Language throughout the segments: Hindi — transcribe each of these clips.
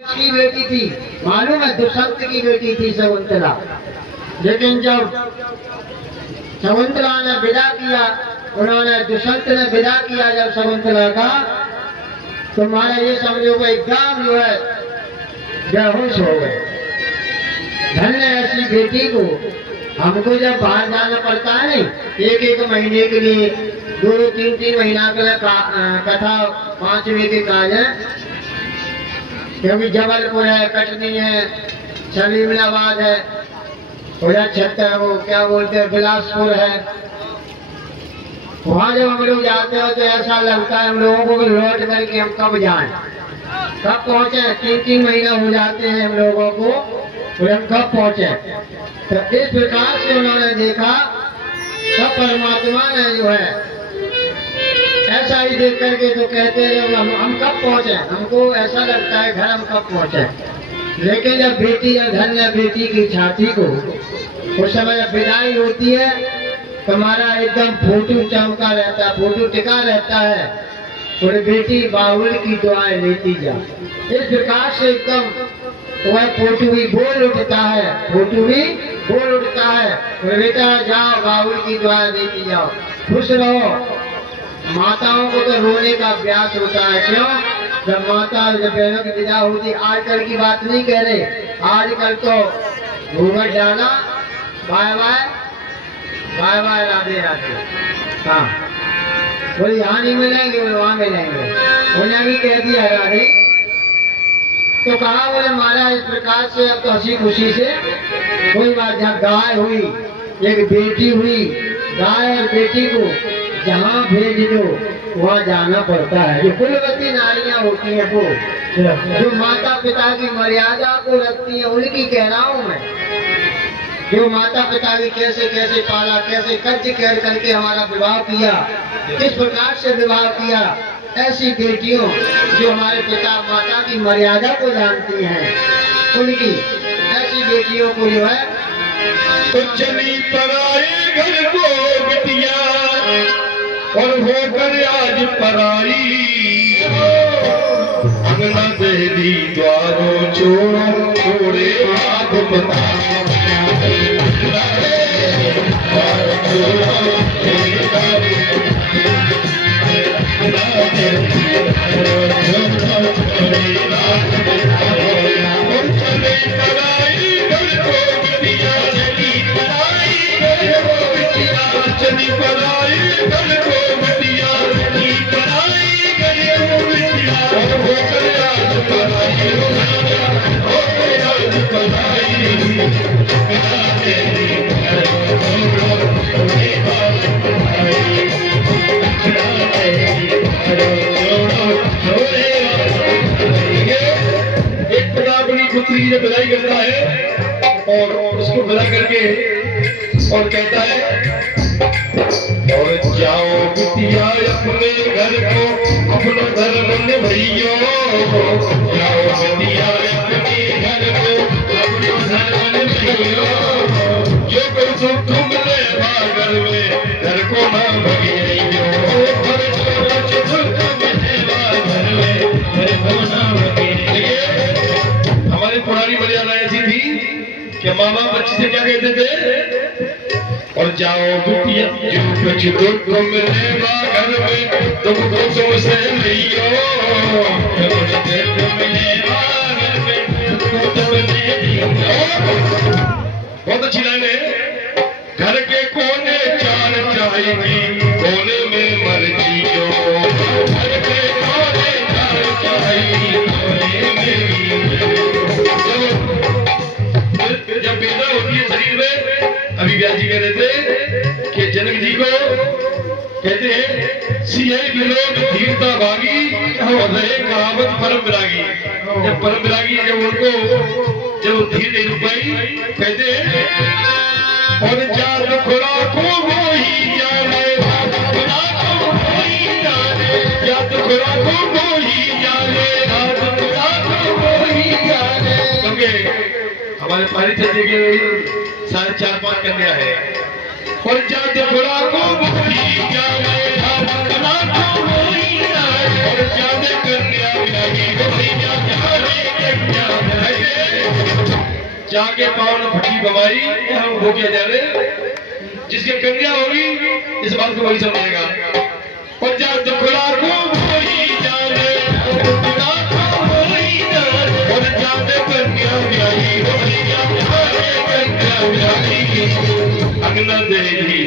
की बेटी थी, मालूम है, दुष्यंत की बेटी थी शकुंतला। लेकिन जब शकुंतला ने विदा किया, उन्होंने दुष्यंत ने विदा किया जब शकुंतला का, तो मारा ये समझो कि एकदम जो है बेहोश हो गए। धन्य ऐसी बेटी को, हमको जब बाहर जाना पड़ता है नहीं, एक एक महीने के लिए, दो दो तीन तीन महीना के लिए कथा 5 महीने के काज है, क्योंकि जबलपुर है, कटनी है, सलीमनाबाद है, उधर छत्तर वो क्या बोलते हैं बिलासपुर है। वहाँ जब हम लोग जाते हो तो ऐसा लगता है हम लोगों को कि लौट करके हम कब जाएं, कब पहुँचे। 3-3 महीना हो जाते हैं हम लोगों को, और हम कब पहुँचे। तो इस प्रकार से उन्होंने देखा, तब परमात्मा ने जो है ऐसा ही देख करके तो कहते हैं हम कब पहुँचे, हमको ऐसा लगता है घर हम कब पहुँचे। लेकिन जब बेटी या धन्य बेटी की छाती को उस समय विदाई होती है, तुम्हारा एकदम फोटो चमका रहता है, फोटो टिका रहता है, और बेटी बाबुल की दुआएं लेती जा। इस प्रकार से एकदम वह फोटो भी बोल उठता है, फोटो भी बोल उठता है, और बेटा जाओ बाबुल की दुआएं लेती जाओ, खुश रहो। माताओं को तो रोने का अभ्यास होता है, क्यों? जब माता जब बहनों की विदा होती, आजकल की बात नहीं कह रहे, आजकल तो घूंघट डाला, bye bye bye bye, Radhe Radhe. हाँ, बोले यहाँ नहीं मिलेंगे, बोले वहाँ मिलेंगे, उन्हें भी कह दिया राधे। तो कहा, बोले महाराज इस प्रकार से अब तो हंसी खुशी से कोई बात, जहाँ गाय हुई, एक बेटी हुई, गाय और बेटी को जहाँ भेज दो वहाँ जाना पड़ता है। जो कुलवती नारियां होती हैं, वो जो माता पिता की मर्यादा को रखती हैं, उनकी कह रहा हूँ मैं। जो माता पिता की कैसे कैसे पाला, कैसे कर्ज कर करके हमारा विवाह किया, किस प्रकार से विवाह किया, ऐसी बेटियों जो हमारे पिता माता की मर्यादा को जानती हैं, उनकी ऐसी बेटियों को जो है तो चली पराए घर को बिटिया, और होकर आज पराई, अंगना देली द्वारों छोड़ो, छोड़े हाथ बता ने विदाई करता है, और उसको विदा करके और कहता है, और जाओ बिटिया अपने घर को, अपना धर्म निभाइयो, जाओ बिटिया अपने घर को, अपना धर्म निभाइयो, जो कोई दुख मिले घर में, घर को ना भगियो, दुख मिले घर में, घर को ना भगियो। हमारी पुरानी मर्यादा ऐसी थी कि माँ बाप बच्चे से क्या कहते थे, और जाओ बिटिया जो कुछ दुख मिलेगा घर में, दुख को तुमसे लियो, जो कुछ दुख मिलेगा घर में, दुख को तुमसे लियो। बहुत अच्छी लाइन है। घर के कोने चार चाहेगी, कोने में मर जियो, घर के कोने चार चाहेगी, कोने में जब बेटा होती है शरीर में। अभी व्यास जी कह रहे थे कि जनक जी को कहते हैं, सियाई विलोक धीरता भागी, और रहे कहावत परम विरागी। जब परम विरागी जब उनको जब धीर नहीं रुक पाई, कहते हैं, और जान खुरा को वो ही जाने, खुरा को वो ही जाने, जान खुरा को वो ही जाने, जान खुरा को वो ही जाने। क्योंकि हमारे पारिचर्य के 4.5 कन्या है, और जात खुरा को वो ही जाने, खुरा को वो ही जाने, और जात कन्या विरागी वो ही जाने। जाके पावन फटी बमारी हो गया जाने जिसकी कन्या होगी इस बात को वही समझेगा और जब दुखड़ा को वही जाने दुखड़ा को वही जाने और जाने कन्या ब्याही होगी जाने कन्या ब्याही अगला देवी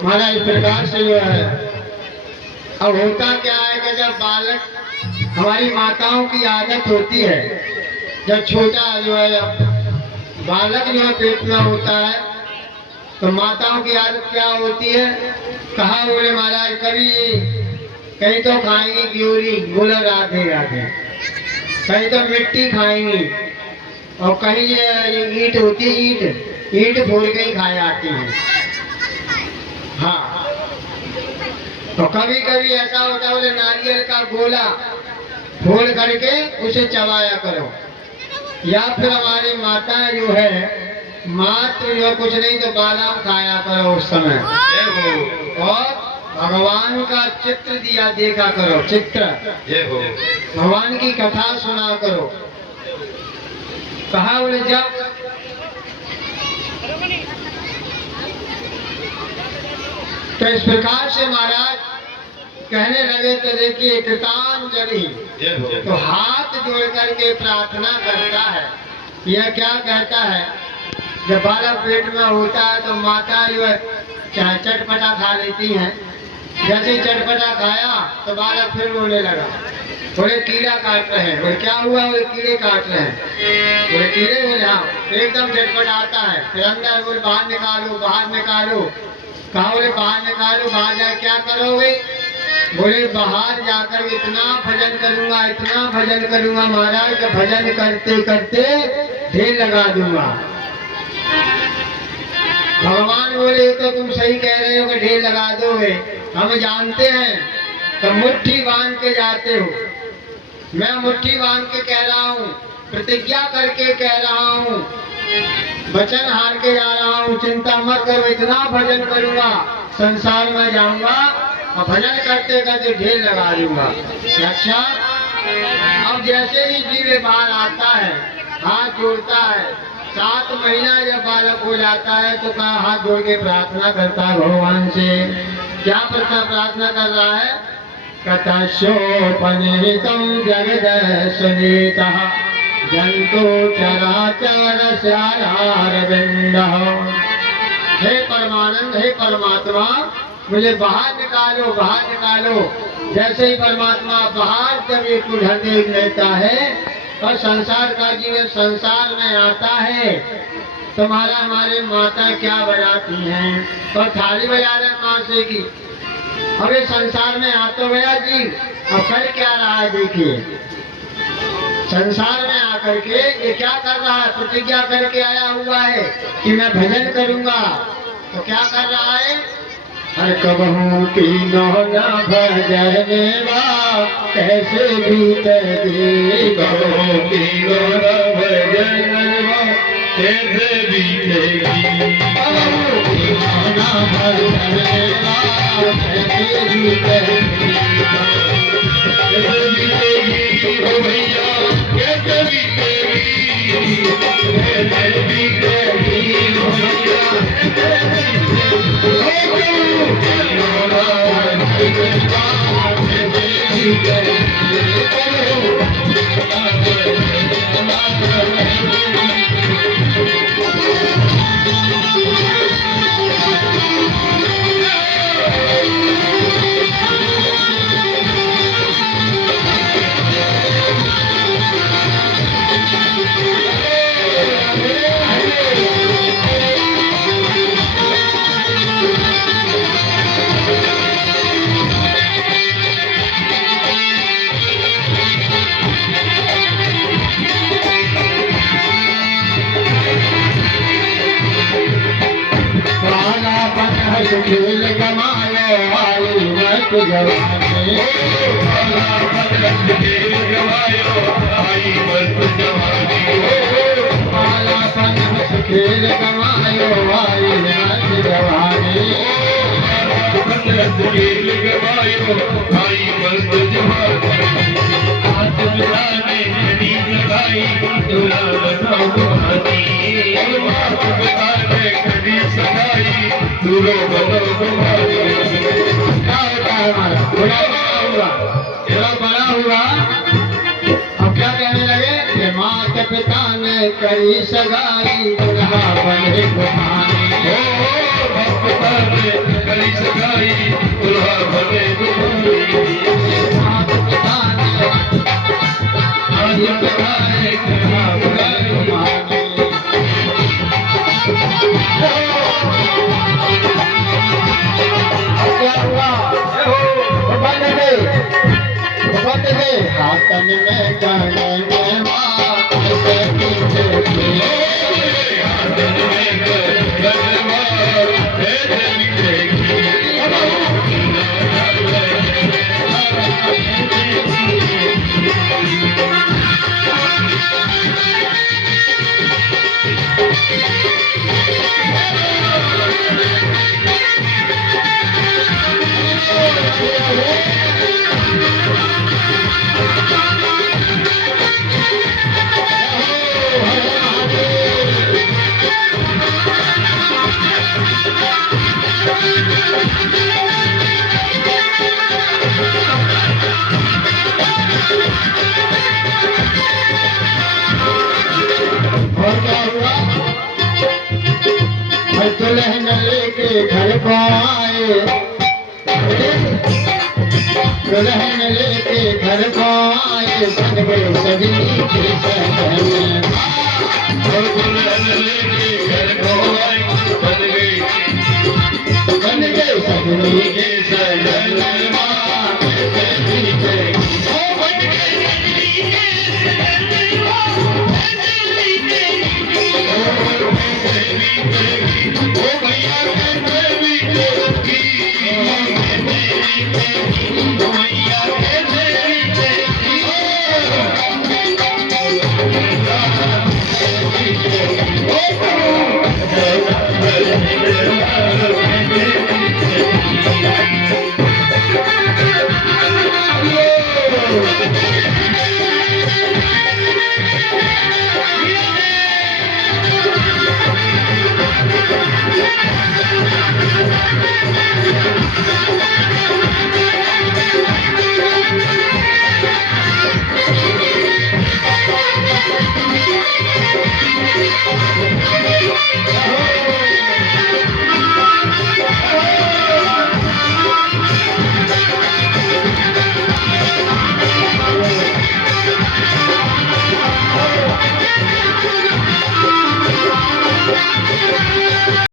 हमारा इस प्रकार से जो है अब होता क्या है कि जब बालक हमारी माताओं की आदत होती है जब छोटा जो है बालक जो है पेट में होता है तो माताओं की आदत क्या होती है कहा बोले महाराज कभी कहीं तो खाएंगी ग्योरी बोला राधे राधे कहीं तो मिट्टी खाएंगी और कहीं ये ईंट होती है ईंट फोड़ के ही खाए आती है। हाँ तो कभी कभी ऐसा होता है बोले नारियल का गोला फोड़ करके उसे चबाया करो या फिर हमारी माता जो है मात्र जो कुछ नहीं तो बादाम खाया करो उस समय और भगवान का चित्र दिया देखा करो चित्र भगवान की कथा सुना करो कहा बोले जब तो इस प्रकार से महाराज कहने लगे तो देखिए कृतांजलि तो हाथ जोड़ करके प्रार्थना करता है यह क्या कहता है जब बालक पेट में होता है तो माता जो है चाहे चटपटा खा लेती हैं जैसे ही चटपटा खाया तो बालक फिर रोने लगा बोले कीड़ा काट रहे हैं बोले क्या हुआ बोले कीड़े काट रहे हैं बोले कीड़े बोले हाँ एकदम चटपटा आता है फिर अंदर बोले बाहर निकालो कहा बोले बाहर निकालो बाहर जाए क्या करोगे बोले बाहर जाकर इतना भजन करूंगा महाराज का भजन करते करते ढेर लगा दूंगा। भगवान बोले तो तुम सही कह रहे हो कि ढेर लगा दोगे हम जानते हैं तो मुट्ठी बांध के जाते हो मैं मुट्ठी बांध के कह रहा हूँ प्रतिज्ञा करके कह रहा हूँ वचन हार के जा रहा हूँ चिंता मत करो इतना भजन करूंगा संसार में जाऊंगा और भजन करते करते ढेर लगा दूंगा। अच्छा अब जैसे ही जीव बाहर आता है हाथ जोड़ता है 7 महीना जब बालक हो जाता है तो कहा हाथ जोड़ के प्रार्थना करता है भगवान से क्या प्रार्थना कर रहा है कथशोपनितम जगदशनीतः जंतु चराचर सारविंदः हे परमानंद हे परमात्मा मुझे बाहर निकालो जैसे ही परमात्मा बाहर जब एक उधरने लेता है और संसार का जीवन संसार में आता है तुम्हारा हमारे माता क्या बजाती हैं और थाली बजा रहे मासे की अब ये संसार में आ तो गया जी अब कर क्या रहा है देखिए संसार में आकर के ये क्या कर रहा है प्रतिज्ञा करके आया हुआ है कि मैं भजन करूंगा तो क्या कर रहा है हर कबहू की नौना भजने कैसे बीतेगी कबहू की नौना भजनवा कैसे बीतेगी कबहू की नौना भजने कैसे बीतेगी कैसे बीतेगी हो भैया कैसे बीतेगी कैसे बीतेगी हो भैया खेल गमायो मस्त जवानी बालापन हंस खेल गवायो आई मस्त जवानी क्या होता है हमारा बड़ा हुआ अब क्या कहने लगे कि माता पिता ने करी सगाई दुल्हा बने घुमाने माता पिता ने करी सगाई दुल्हा बने घुमाने अब क्या हुआ बंद गए हाथन में कहने में माँ कैसे पीछे दुल्हन लेके घर को आए दुल्हन लेके घर को आए बन गए सभी के सहने